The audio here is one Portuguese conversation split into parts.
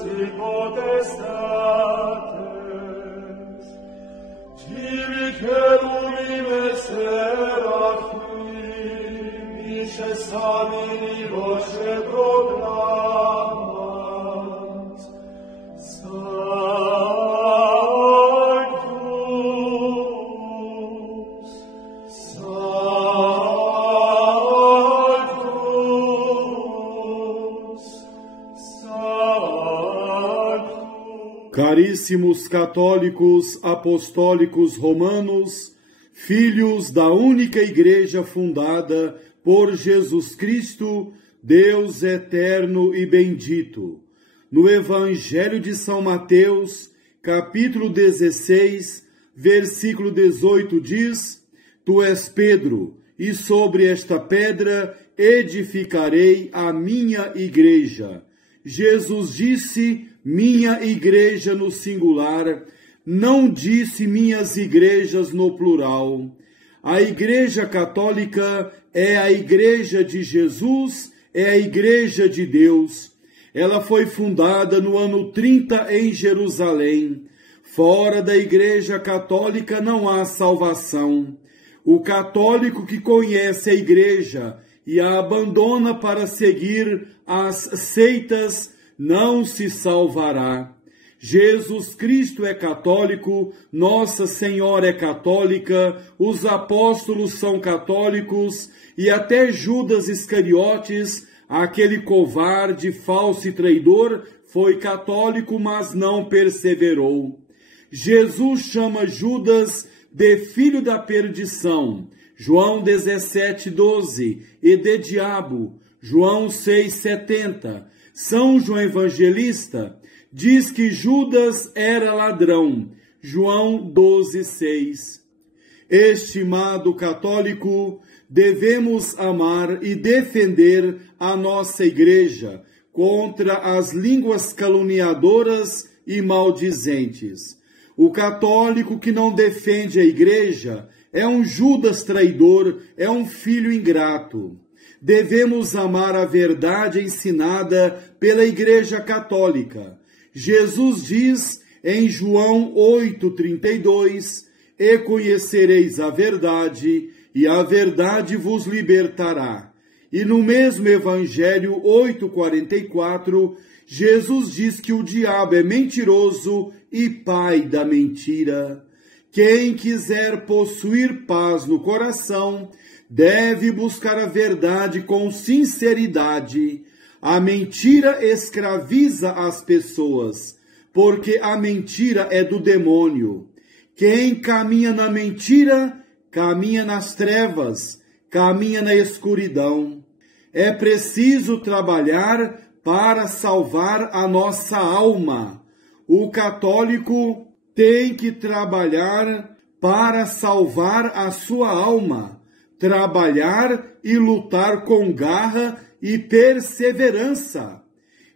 e potestates, tibi cherubim et seraphim, vices amini voce proclamant, Sanctus, Sanctus, Sanctus. Caríssimos católicos apostólicos romanos, filhos da única igreja fundada por Jesus Cristo, Deus eterno e bendito. No Evangelho de São Mateus, capítulo 16, versículo 18 diz: Tu és Pedro, e sobre esta pedra edificarei a minha igreja. Jesus disse minha igreja no singular, não disse minhas igrejas no plural. A Igreja Católica é a Igreja de Jesus, é a Igreja de Deus. Ela foi fundada no ano 30 em Jerusalém. Fora da Igreja Católica não há salvação. O católico que conhece a Igreja e a abandona para seguir as seitas não se salvará. Jesus Cristo é católico, Nossa Senhora é católica, os apóstolos são católicos e até Judas Iscariotes, aquele covarde, falso e traidor, foi católico, mas não perseverou. Jesus chama Judas de filho da perdição, João 17:12, e de diabo, João 6:70. São João Evangelista diz que Judas era ladrão, João 12:6. Estimado católico, devemos amar e defender a nossa igreja contra as línguas caluniadoras e maldizentes. O católico que não defende a igreja é um Judas traidor, é um filho ingrato. Devemos amar a verdade ensinada pela Igreja Católica. Jesus diz em João 8:32, e conhecereis a verdade, e a verdade vos libertará. E no mesmo Evangelho 8:44, Jesus diz que o diabo é mentiroso e pai da mentira. Quem quiser possuir paz no coração, deve buscar a verdade com sinceridade. A mentira escraviza as pessoas, porque a mentira é do demônio. Quem caminha na mentira, caminha nas trevas, caminha na escuridão. É preciso trabalhar para salvar a nossa alma. O católico tem que trabalhar para salvar a sua alma. Trabalhar e lutar com garra e perseverança.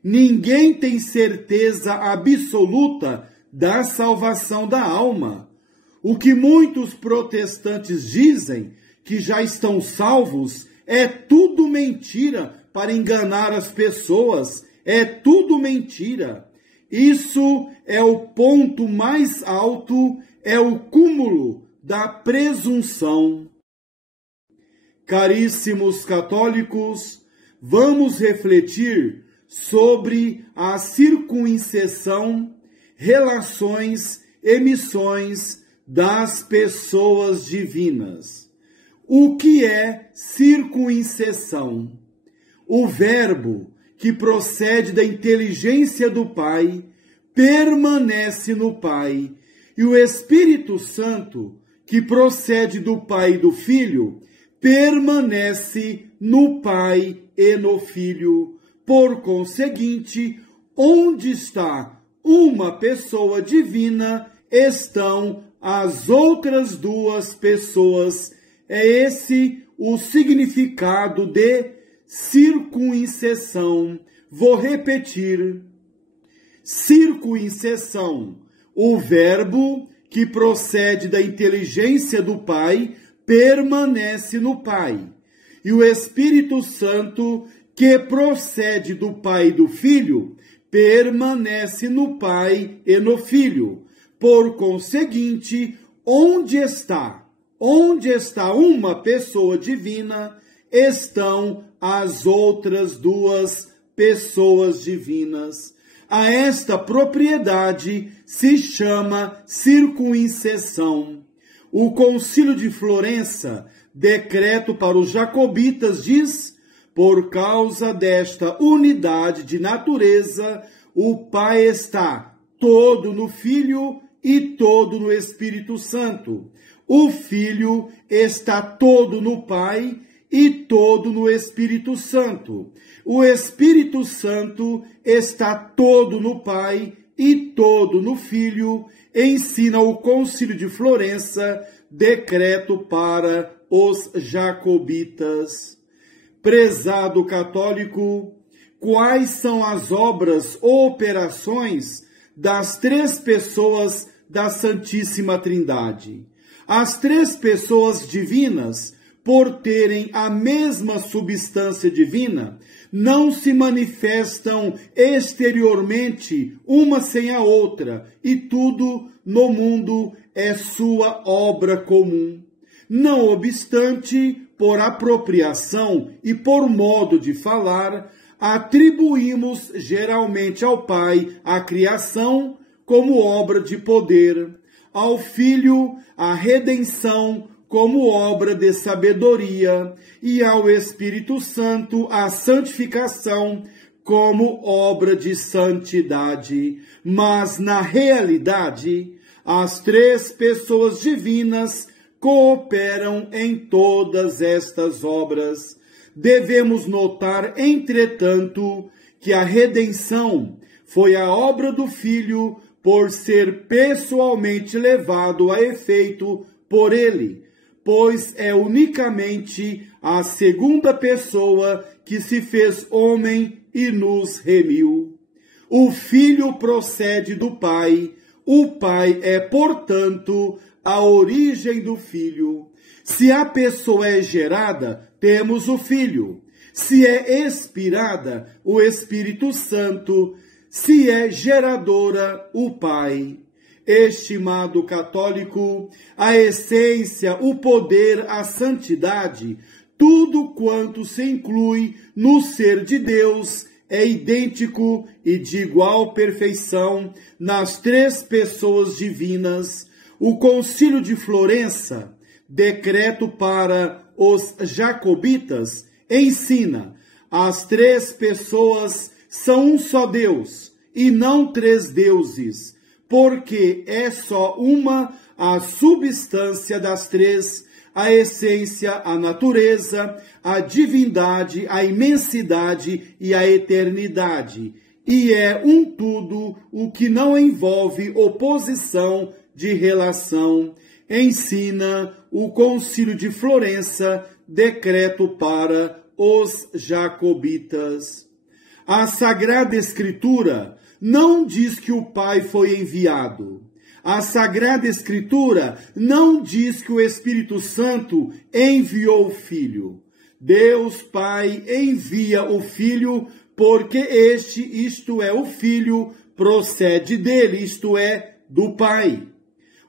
Ninguém tem certeza absoluta da salvação da alma. O que muitos protestantes dizem, que já estão salvos, é tudo mentira para enganar as pessoas. É tudo mentira. Isso é o ponto mais alto, é o cúmulo da presunção. Caríssimos católicos, vamos refletir sobre a circuncisão, relações e missões das pessoas divinas. O que é circuncisão? O verbo que procede da inteligência do Pai permanece no Pai, e o Espírito Santo, que procede do Pai e do Filho, permanece no Pai e no Filho. Por conseguinte, onde está uma pessoa divina, estão as outras duas pessoas. É esse o significado de circuncisão. Vou repetir. Circuncisão, o verbo que procede da inteligência do Pai, permanece no Pai. E o Espírito Santo, que procede do Pai e do Filho, permanece no Pai e no Filho. Por conseguinte, onde está uma pessoa divina, estão as outras duas pessoas divinas. A esta propriedade se chama circuncessão. O Concílio de Florença, decreto para os jacobitas, diz: por causa desta unidade de natureza, o Pai está todo no Filho e todo no Espírito Santo. O Filho está todo no Pai e todo no Espírito Santo. O Espírito Santo está todo no Pai e todo no Filho, ensina o Concílio de Florença, decreto para os jacobitas. Prezado católico, quais são as obras ou operações das três pessoas da Santíssima Trindade? As três pessoas divinas, por terem a mesma substância divina, não se manifestam exteriormente uma sem a outra, e tudo no mundo é sua obra comum. Não obstante, por apropriação e por modo de falar, atribuímos geralmente ao Pai a criação como obra de poder, ao Filho a redenção como obra de sabedoria, e ao Espírito Santo a santificação como obra de santidade. Mas, na realidade, as três pessoas divinas cooperam em todas estas obras. Devemos notar, entretanto, que a redenção foi a obra do Filho por ser pessoalmente levado a efeito por ele, pois é unicamente a segunda pessoa que se fez homem e nos remiu. O Filho procede do Pai, o Pai é, portanto, a origem do Filho. Se a pessoa é gerada, temos o Filho. Se é expirada, o Espírito Santo. Se é geradora, o Pai. Estimado católico, a essência, o poder, a santidade, tudo quanto se inclui no ser de Deus é idêntico e de igual perfeição nas três pessoas divinas. O Concílio de Florença, decreto para os jacobitas, ensina: as três pessoas são um só Deus e não três deuses, porque é só uma a substância das três, a essência, a natureza, a divindade, a imensidade e a eternidade. E é um tudo o que não envolve oposição de relação. Ensina o Concílio de Florença, decreto para os jacobitas. A Sagrada Escritura não diz que o Pai foi enviado. A Sagrada Escritura não diz que o Espírito Santo enviou o Filho. Deus Pai envia o Filho porque isto é, o Filho, procede dele, isto é, do Pai.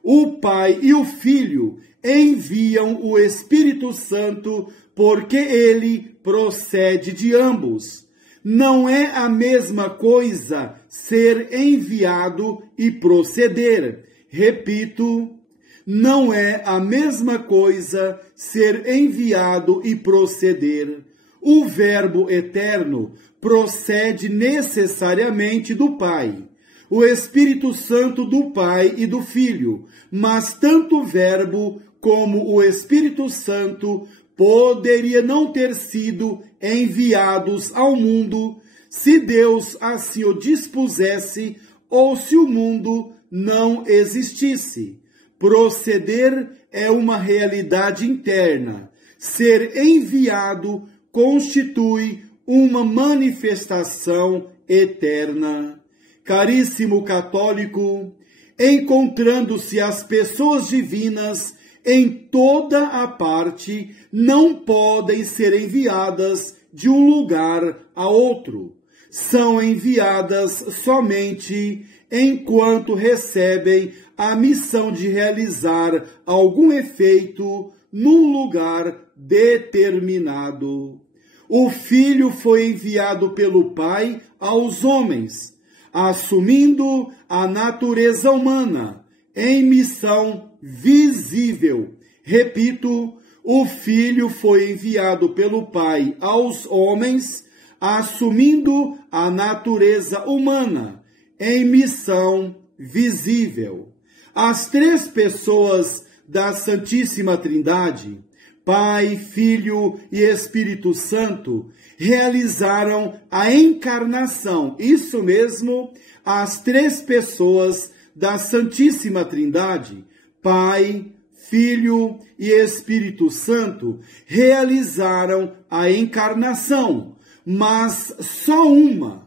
O Pai e o Filho enviam o Espírito Santo porque ele procede de ambos. Não é a mesma coisa ser enviado e proceder. Repito, não é a mesma coisa ser enviado e proceder. O Verbo eterno procede necessariamente do Pai, o Espírito Santo do Pai e do Filho, mas tanto o Verbo como o Espírito Santo poderia não ter sido enviados ao mundo se Deus assim o dispusesse ou se o mundo não existisse. Proceder é uma realidade interna. Ser enviado constitui uma manifestação eterna. Caríssimo católico, encontrando-se as pessoas divinas em toda a parte, não podem ser enviadas de um lugar a outro. são enviadas somente enquanto recebem a missão de realizar algum efeito num lugar determinado. O Filho foi enviado pelo Pai aos homens, assumindo a natureza humana em missão visível. Repito, o Filho foi enviado pelo Pai aos homens, assumindo a natureza humana em missão visível. As três pessoas da Santíssima Trindade, Pai, Filho e Espírito Santo, realizaram a encarnação. Isso mesmo, as três pessoas da Santíssima Trindade, Pai, Filho e Espírito Santo, realizaram a encarnação, mas só uma.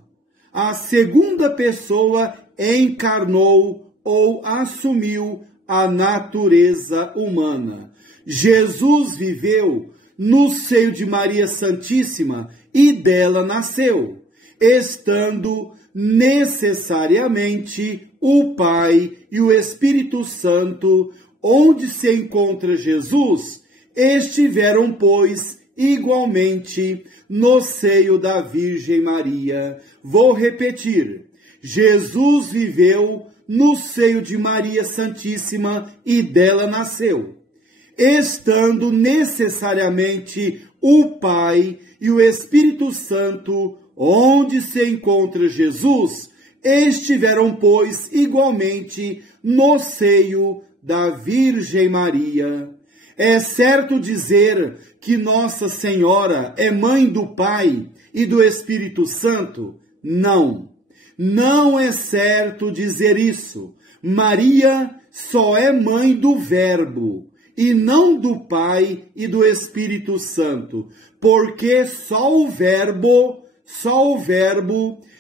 A segunda pessoa encarnou ou assumiu a natureza humana. Jesus viveu no seio de Maria Santíssima e dela nasceu, estando necessariamente o Pai e o Espírito Santo, onde se encontra Jesus, estiveram, pois, igualmente no seio da Virgem Maria. Vou repetir. Jesus viveu no seio de Maria Santíssima e dela nasceu, estando necessariamente o Pai e o Espírito Santo, onde se encontra Jesus, estiveram, pois, igualmente no seio da Virgem Maria. É certo dizer que Nossa Senhora é mãe do Pai e do Espírito Santo? Não. Não é certo dizer isso. Maria só é mãe do Verbo e não do Pai e do Espírito Santo, porque só o Verbo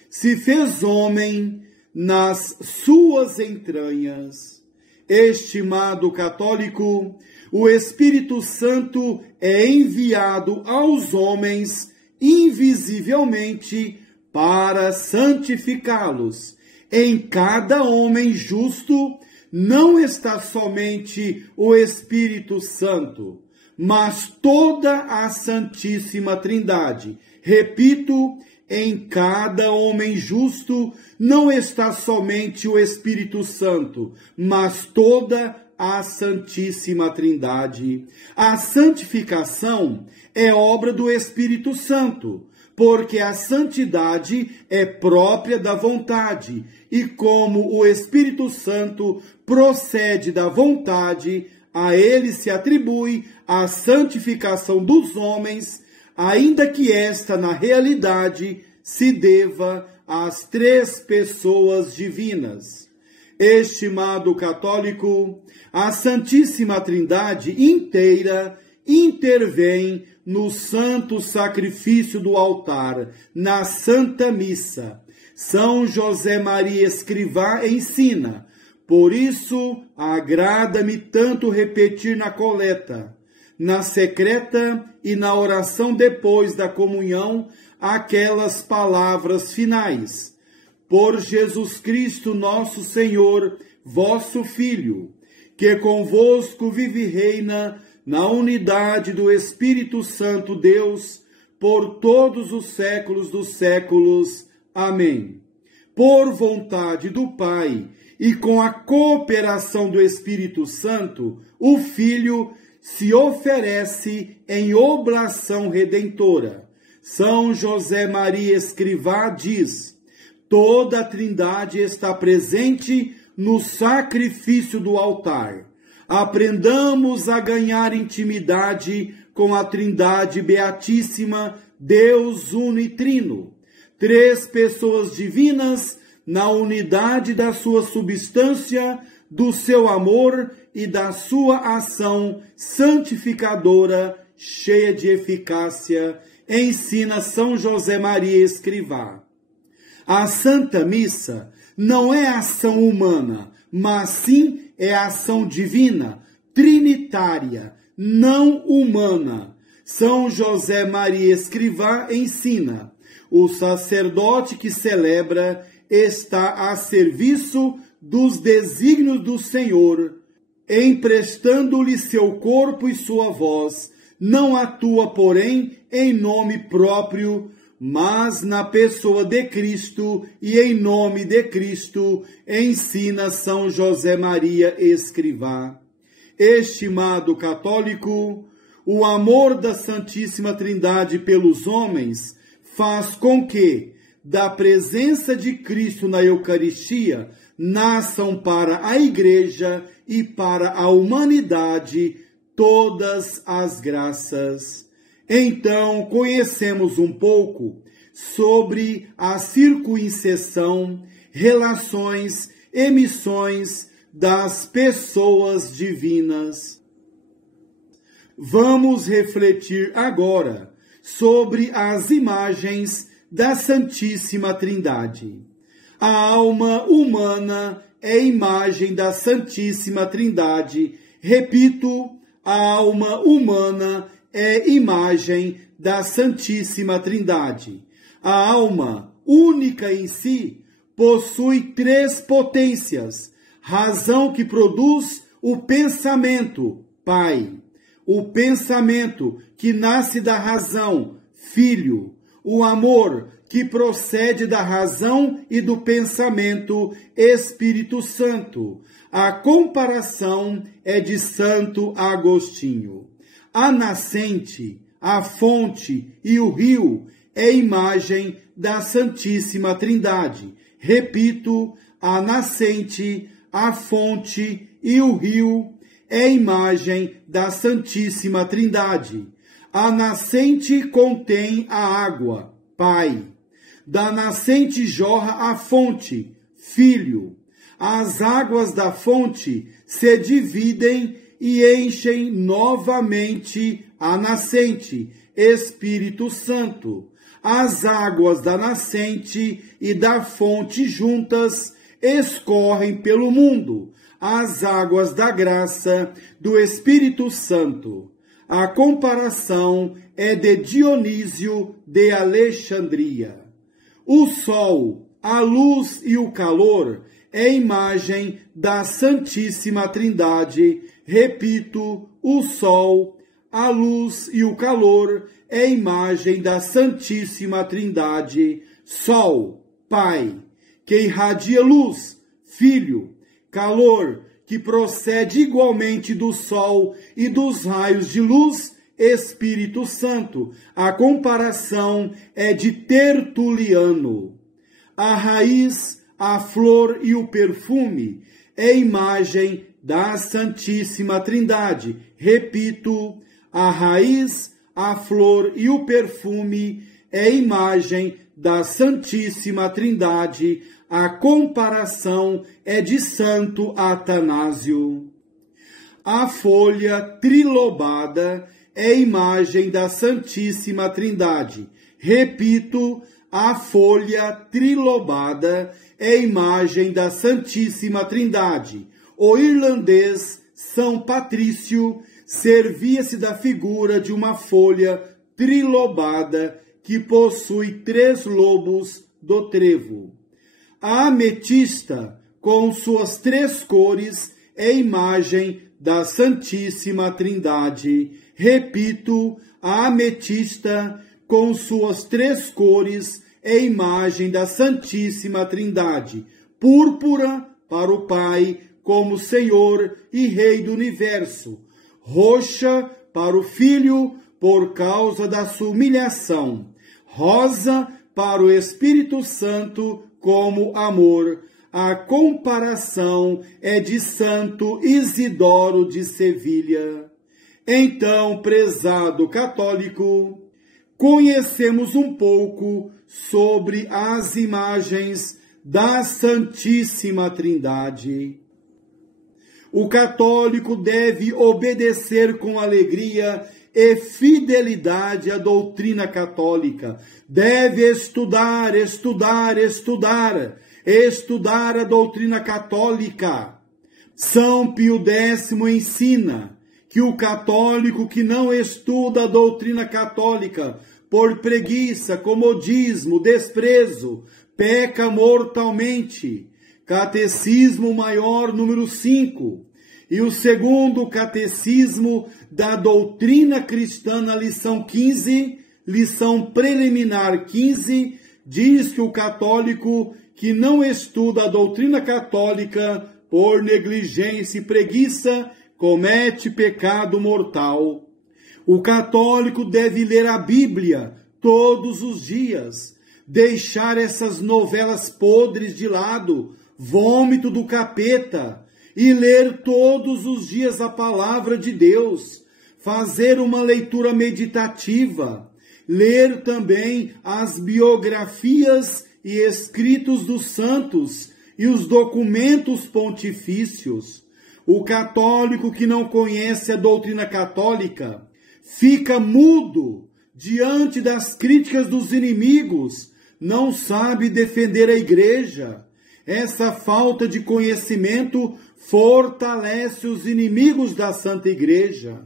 se fez homem nas suas entranhas. Estimado católico, o Espírito Santo é enviado aos homens invisivelmente para santificá-los. Em cada homem justo não está somente o Espírito Santo, mas toda a Santíssima Trindade. Repito, em cada homem justo não está somente o Espírito Santo, mas toda a Santíssima Trindade. A santificação é obra do Espírito Santo, porque a santidade é própria da vontade, e como o Espírito Santo procede da vontade, a ele se atribui a santificação dos homens, ainda que esta, na realidade, se deva às três pessoas divinas. Estimado católico, a Santíssima Trindade inteira intervém no santo sacrifício do altar, na Santa Missa. São José Maria Escrivá ensina: por isso agrada-me tanto repetir na coleta, na secreta e na oração depois da comunhão, aquelas palavras finais: por Jesus Cristo nosso Senhor, vosso Filho, que convosco vive e reina na unidade do Espírito Santo Deus, por todos os séculos dos séculos. Amém. Por vontade do Pai e com a cooperação do Espírito Santo, o Filho se oferece em oblação redentora. São José Maria Escrivá diz: toda a Trindade está presente no sacrifício do altar. Aprendamos a ganhar intimidade com a Trindade Beatíssima, Deus Uno e Trino. Três pessoas divinas na unidade da sua substância, do seu amor e da sua ação santificadora, cheia de eficácia, ensina São José Maria Escrivá. A Santa Missa não é ação humana, mas sim é ação divina, trinitária, não humana. São José Maria Escrivá ensina: O sacerdote que celebra está a serviço dos desígnios do Senhor, emprestando-lhe seu corpo e sua voz. Não atua, porém, em nome próprio, mas na pessoa de Cristo, e em nome de Cristo ensina São José Maria Escrivá. Estimado católico, o amor da Santíssima Trindade pelos homens faz com que, da presença de Cristo na Eucaristia, nasçam para a Igreja e para a humanidade todas as graças. Então, conhecemos um pouco sobre a circuncisão, relações e missões das pessoas divinas. Vamos refletir agora sobre as imagens da Santíssima Trindade. A alma humana é imagem da Santíssima Trindade. Repito, a alma humana é imagem da Santíssima Trindade. A alma, única em si, possui 3 potências: razão que produz o pensamento, Pai; o pensamento que nasce da razão, Filho; o amor que procede da razão e do pensamento, Espírito Santo. A comparação é de Santo Agostinho. A nascente, a fonte e o rio é imagem da Santíssima Trindade. Repito, a nascente, a fonte e o rio é imagem da Santíssima Trindade. A nascente contém a água, Pai. Da nascente jorra a fonte, Filho. As águas da fonte se dividem e enchem novamente a nascente, Espírito Santo. As águas da nascente e da fonte juntas escorrem pelo mundo, as águas da graça do Espírito Santo. A comparação é de Dionísio de Alexandria. O sol, a luz e o calor é imagem da Santíssima Trindade. Repito, o sol, a luz e o calor é imagem da Santíssima Trindade. Sol, Pai, que irradia luz, Filho; calor, que procede igualmente do sol e dos raios de luz, Espírito Santo. A comparação é de Tertuliano. A raiz, a flor e o perfume é imagem da Santíssima Trindade. Repito, a raiz, a flor e o perfume é imagem da Santíssima Trindade. A comparação é de Santo Atanásio. A folha trilobada é imagem da Santíssima Trindade. Repito, a folha trilobada é imagem da Santíssima Trindade. O irlandês São Patrício servia-se da figura de uma folha trilobada que possui 3 lobos do trevo. A ametista, com suas 3 cores, é imagem da Santíssima Trindade. Repito, a ametista, com suas 3 cores, é imagem da Santíssima Trindade. Púrpura, para o Pai, como Senhor e Rei do Universo. Roxa, para o Filho, por causa da sua humilhação. Rosa, para o Espírito Santo, como amor. A comparação é de Santo Isidoro de Sevilha. Então, prezado católico, conhecemos um pouco sobre as imagens da Santíssima Trindade. O católico deve obedecer com alegria e fidelidade à doutrina católica. Deve estudar a doutrina católica. São Pio X ensina que o católico que não estuda a doutrina católica por preguiça, comodismo, desprezo, peca mortalmente. Catecismo Maior número 5. E o segundo Catecismo da Doutrina Cristã, na lição 15, lição preliminar 15, diz que o católico que não estuda a doutrina católica por negligência e preguiça comete pecado mortal. O católico deve ler a Bíblia todos os dias, deixar essas novelas podres de lado, vômito do capeta, e ler todos os dias a palavra de Deus, fazer uma leitura meditativa, ler também as biografias e escritos dos santos e os documentos pontifícios. O católico que não conhece a doutrina católica fica mudo diante das críticas dos inimigos, não sabe defender a igreja. Essa falta de conhecimento fortalece os inimigos da Santa Igreja.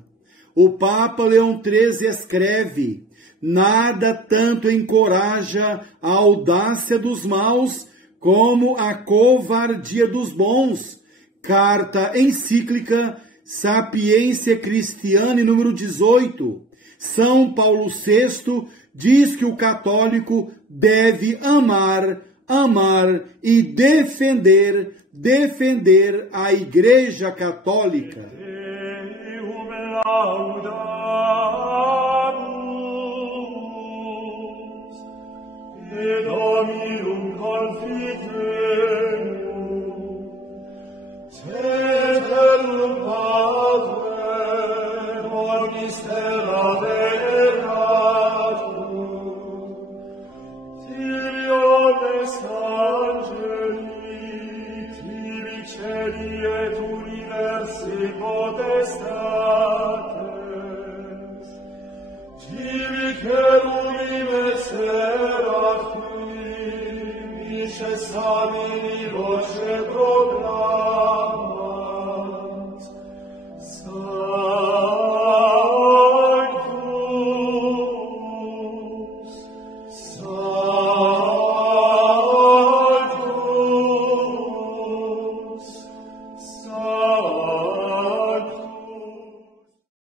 O Papa Leão XIII escreve: nada tanto encoraja a audácia dos maus como a covardia dos bons. Carta encíclica Sapiência Christiane, número 18. São Paulo VI diz que o católico deve amar e defender a Igreja Católica. Deum laudamus, et Dominum confideum, ceterum Patrem, omnis terra veneratum, Tiriones angeli, tibi celi et universi potestates, tibi cherubim et seraphim, vices amini voce proclamat, Sanctus, Sanctus, Sanctus.